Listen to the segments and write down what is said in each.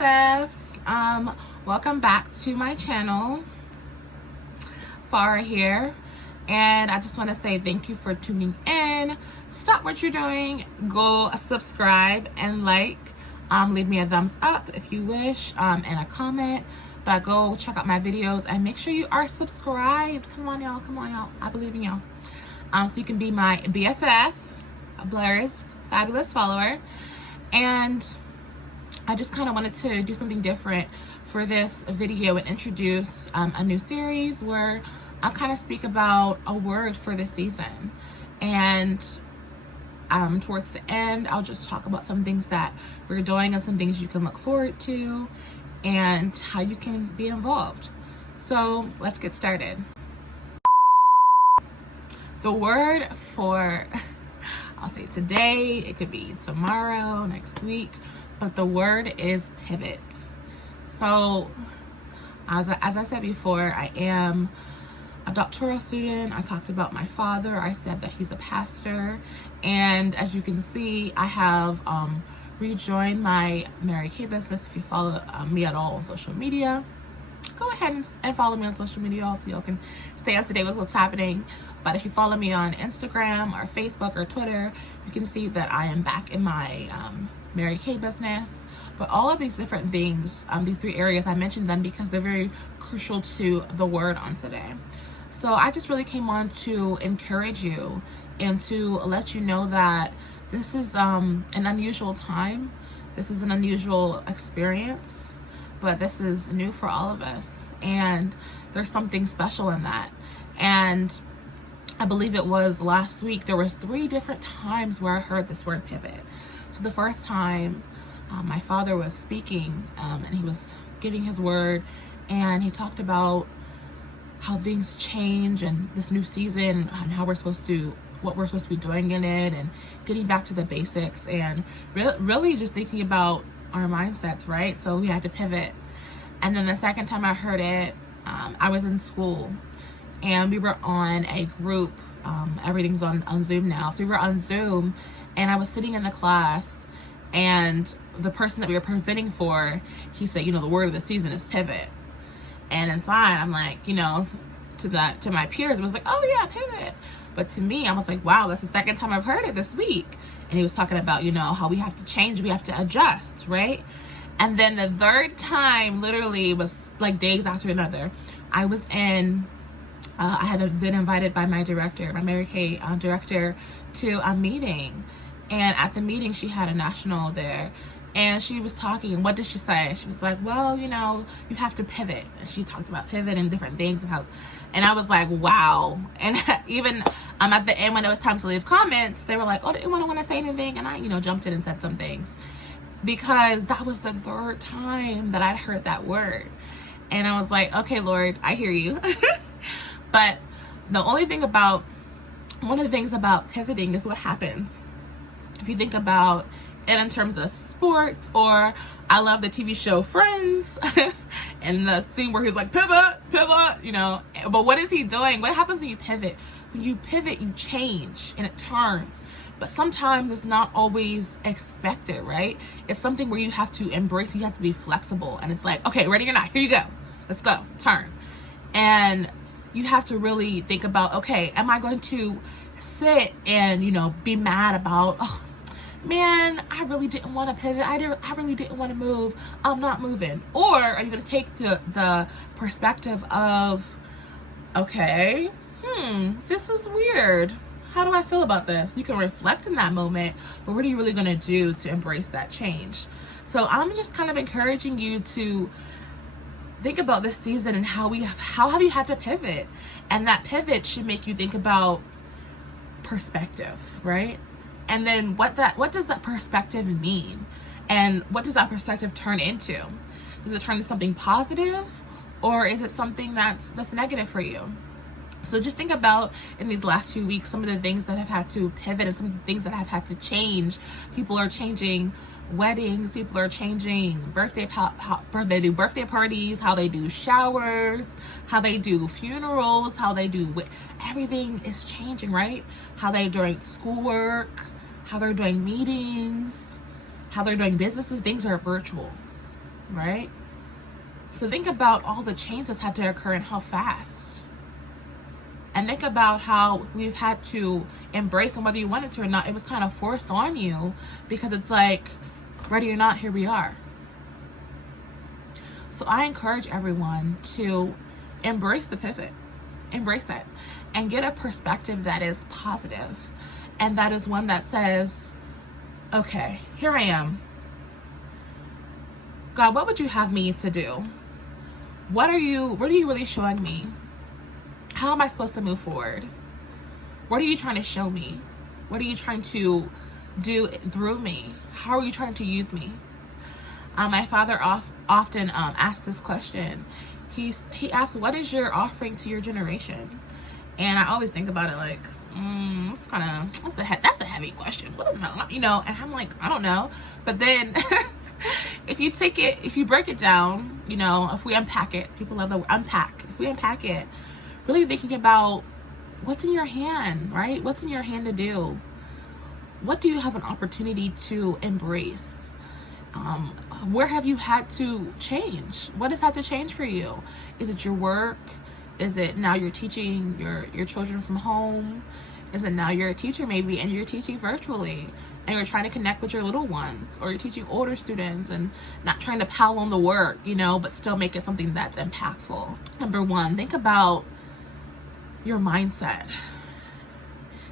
BFFs. Welcome back to my channel. Farah here, and I just want to say thank you for tuning in. Stop what you're doing, go subscribe and like. Leave me a thumbs up if you wish, and a comment. But go check out my videos and make sure you are subscribed. Come on, y'all. I believe in y'all. So you can be my BFF, Blair's fabulous follower. And I just kind of wanted to do something different for this video and introduce a new series where I'll kind of speak about a word for this season. And towards the end, I'll just talk about some things that we're doing and some things you can look forward to and how you can be involved. So let's get started. The word for, I'll say today, it could be tomorrow, next week, but the word is pivot. So as I said before, I am a doctoral student. I talked about my father. I said that he's a pastor. And as you can see, I have rejoined my Mary Kay business. If you follow me at all on social media, go ahead and follow me on social media also, so y'all can stay up to date with what's happening. But if you follow me on Instagram or Facebook or Twitter, you can see that I am back in my Mary Kay business. But all of these different things, these three areas, I mentioned them because they're very crucial to the word on today. So I just really came on to encourage you and to let you know that this is an unusual time. This is an unusual experience, but this is new for all of us. And there's something special in that. And I believe it was last week, there was 3 different times where I heard this word pivot. So the first time, my father was speaking and he was giving his word, and he talked about how things change and this new season and how what we're supposed to be doing in it and getting back to the basics and really just thinking about our mindsets, right? So we had to pivot. And then the second time I heard it, I was in school and we were on a group. Everything's on Zoom now. So we were on Zoom and I was sitting in the class, and the person that we were presenting for, he said, the word of the season is pivot. And inside, I'm like, to my peers, it was like, oh yeah, pivot. But to me, I was like, wow, that's the second time I've heard it this week. And he was talking about, how we have to change, we have to adjust, right? And then the third time, literally, was like days after another. I was I had been invited by my director, my Mary Kay director, to a meeting. And at the meeting, she had a national there. And she was talking, what did she say? She was like, well, you have to pivot. And she talked about pivot and different things. And I was like, wow. And even at the end, when it was time to leave comments, they were like, oh, do you want to say anything? And I, jumped in and said some things. Because that was the third time that I'd heard that word. And I was like, okay, Lord, I hear you. But one of the things about pivoting is what happens. If you think about it in terms of sports, or I love the TV show Friends and the scene where he's like, pivot, but what is he doing? What happens when you pivot? When you pivot, you change and it turns. But sometimes it's not always expected, right? It's something where you have to embrace, you have to be flexible. And it's like, okay, ready or not, here you go. Let's go, turn. And you have to really think about, okay, am I going to sit and, be mad about, oh, man, I really didn't want to pivot. I really didn't want to move. I'm not moving. Or are you going to take the perspective of, okay, this is weird. How do I feel about this? You can reflect in that moment, but what are you really going to do to embrace that change? So I'm just kind of encouraging you to think about this season and how have you had to pivot? And that pivot should make you think about perspective, right? And then what does that perspective mean? And what does that perspective turn into? Does it turn into something positive, or is it something that's negative for you? So just think about, in these last few weeks, some of the things that have had to pivot and some of the things that have had to change. People are changing weddings, people are changing birthday parties, how they do showers, how they do funerals, how they do everything is changing, right? How they're doing schoolwork, how they're doing meetings, how they're doing businesses, things are virtual. right? So think about all the change that's had to occur and how fast. And think about how we've had to embrace, and whether you wanted to or not, it was kind of forced on you, because it's like, ready or not, here we are. So I encourage everyone to embrace the pivot, embrace it, and get a perspective that is positive, and that is one that says, okay, here I am. God, what would you have me to do? What are you really showing me? How am I supposed to move forward? What are you trying to show me? What are you trying to do through me? How are you trying to use me? My father often asks this question. He asks, what is your offering to your generation? And I always think about it like, that's a heavy question. What is my, and I'm like, I don't know. But then if you break it down, if we unpack it, people love the word unpack. If we unpack it, really thinking about what's in your hand, right? What's in your hand to do? What do you have an opportunity to embrace? Where have you had to change? What has had to change for you? Is it your work? Is it now you're teaching your children from home? Is it now you're a teacher maybe and you're teaching virtually and you're trying to connect with your little ones, or you're teaching older students and not trying to pile on the work, but still make it something that's impactful? Number one, think about your mindset.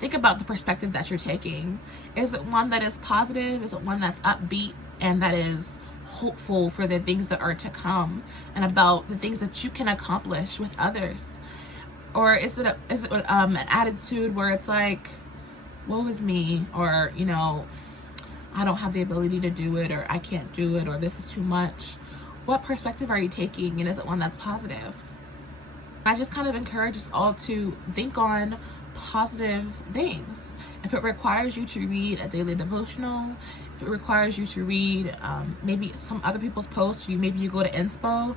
Think about the perspective that you're taking. Is it one that is positive? Is it one that's upbeat and that is hopeful for the things that are to come and about the things that you can accomplish with others? Or is it an attitude where it's like, woe is me, or I don't have the ability to do it, or I can't do it, or this is too much? What perspective are you taking, and is it one that's positive? I just kind of encourage us all to think on positive things. If it requires you to read a daily devotional, if it requires you to read maybe some other people's posts, maybe you go to inspo,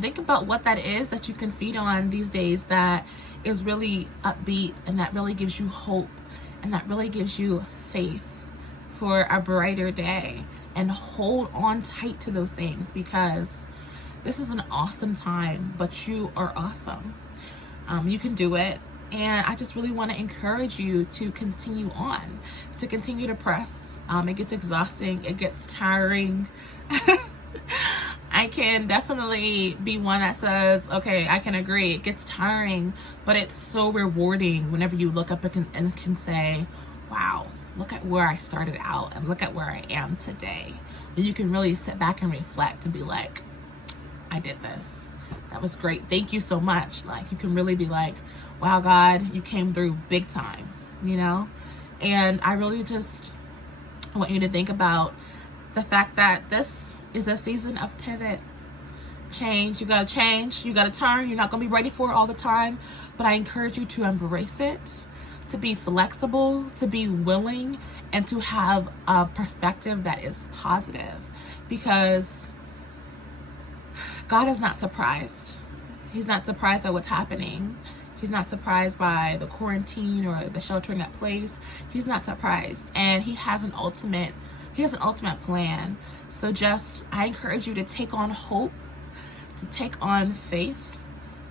think about what that is that you can feed on these days that is really upbeat and that really gives you hope and that really gives you faith for a brighter day. And hold on tight to those things, because this is an awesome time, but you are awesome. You can do it. And I just really want to encourage you to continue on, to continue to press. It gets exhausting. It gets tiring. I can definitely be one that says, okay, I can agree. It gets tiring, but it's so rewarding whenever you look up and can say, wow, look at where I started out and look at where I am today. And you can really sit back and reflect and be like, I did this. That was great. Thank you so much. Like, you can really be like, wow, God, you came through big time, And I really just want you to think about the fact that this is a season of pivot, change. You got to turn. You're not going to be ready for it all the time, but I encourage you to embrace it, to be flexible, to be willing, and to have a perspective that is positive, because God is not surprised. He's not surprised by what's happening. He's not surprised by the quarantine or the sheltering at place. He's not surprised, and he has an ultimate plan. So I encourage you to take on hope, to take on faith.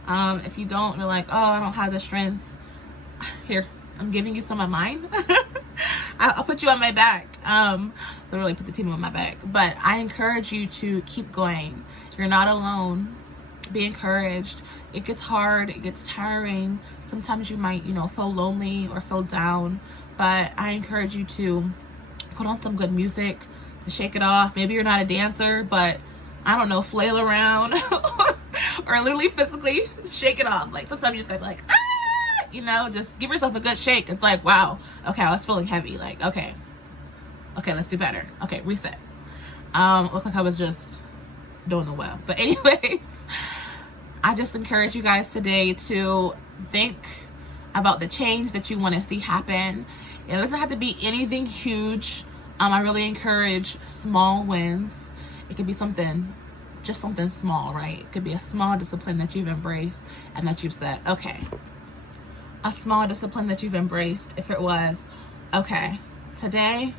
If you don't, you're like, oh, I don't have the strength. Here, I'm giving you some of mine. I'll put you on my back. Literally put the team on my back. But I encourage you to keep going. You're not alone. Be encouraged. It gets hard. It gets tiring. Sometimes you might, feel lonely or feel down. But I encourage you to put on some good music to shake it off. Maybe you're not a dancer, but I don't know, flail around or literally physically shake it off. Like, sometimes you just gotta be like, just give yourself a good shake. It's like, wow, okay, I was feeling heavy. Like, okay, let's do better. Okay, reset. Looked like I was just doing the well. But anyways, I just encourage you guys today to think about the change that you want to see happen. It doesn't have to be anything huge. I really encourage small wins. It could be something small, right? It could be a small discipline that you've embraced and that you've said, okay. A small discipline that you've embraced. If it was, okay, today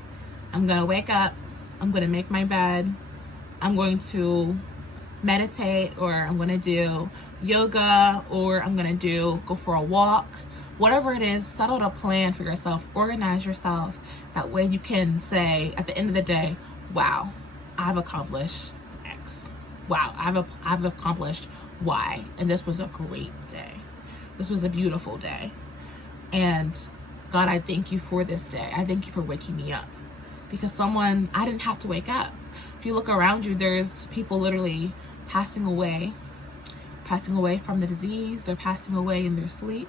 I'm going to wake up, I'm going to make my bed, I'm going to meditate, or I'm going to do yoga, or I'm going to go for a walk. Whatever it is, settle a plan for yourself, organize yourself. That way you can say at the end of the day, wow, I've accomplished X. Wow, I've accomplished Y. And this was a great day. This was a beautiful day. And God, I thank you for this day. I thank you for waking me up. Because I didn't have to wake up. If you look around you, there's people literally passing away from the disease. They're passing away in their sleep.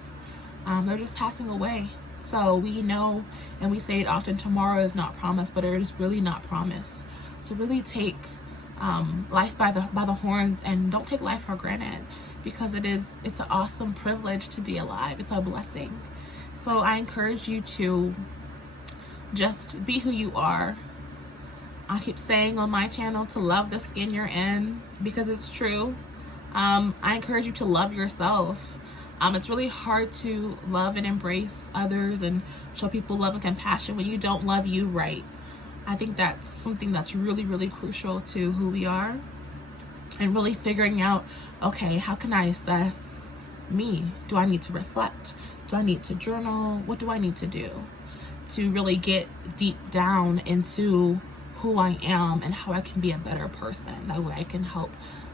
They're just passing away. So we know, and we say it often, tomorrow is not promised, but it is really not promised. So really take life by the horns, and don't take life for granted, because it's an awesome privilege to be alive. It's a blessing. So I encourage you to just be who you are. I keep saying on my channel to love the skin you're in, because it's true. I encourage you to love yourself. It's really hard to love and embrace others and show people love and compassion when you don't love you right. I think that's something that's really, really crucial to who we are, and really figuring out, okay, how can I assess me? Do I need to reflect? Do I need to journal? What do I need to do to really get deep down into who I am and how I can be a better person? That way I can help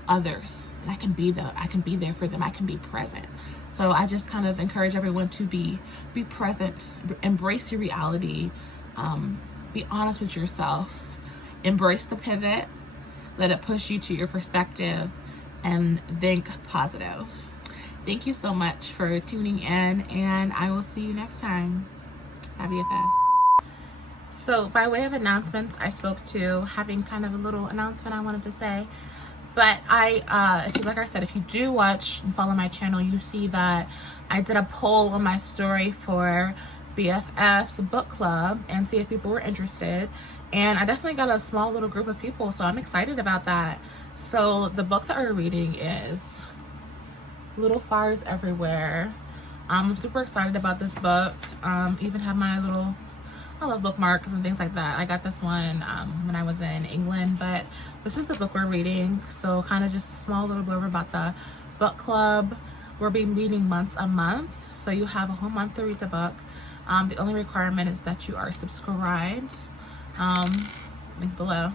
others, and I can be there for them. I can be present. So I just kind of encourage everyone to be present, embrace your reality, be honest with yourself, embrace the pivot, let it push you to your perspective, and think positive. Thank you so much for tuning in, and I will see you next time. BFF. So by way of announcements, I spoke to having kind of a little announcement I wanted to say. But if you do watch and follow my channel, you see that I did a poll on my story for BFF's book club and see if people were interested. And I definitely got a small little group of people, so I'm excited about that. So the book that we're reading is Little Fires Everywhere. I'm super excited about this book. Even have I love bookmarks and things like that. I got this one when I was in England, but this is the book we're reading. So kind of just a small little blurb about the book club. We'll be meeting once a month, so you have a whole month to read the book. The only requirement is that you are subscribed. Link below.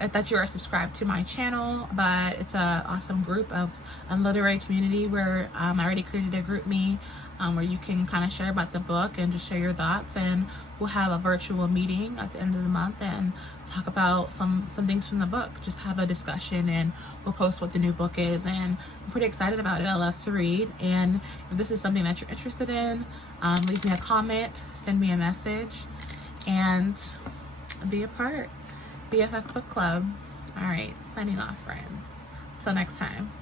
That you are subscribed to my channel. But it's an awesome group of a literary community where I already created a group me where you can kind of share about the book and just share your thoughts, and we'll have a virtual meeting at the end of the month and talk about some things from the book. Just have a discussion, and we'll post what the new book is, and I'm pretty excited about it. I love to read, and if this is something that you're interested in, leave me a comment, send me a message, and be a part. BFF Book Club. All right, signing off, friends. Till next time.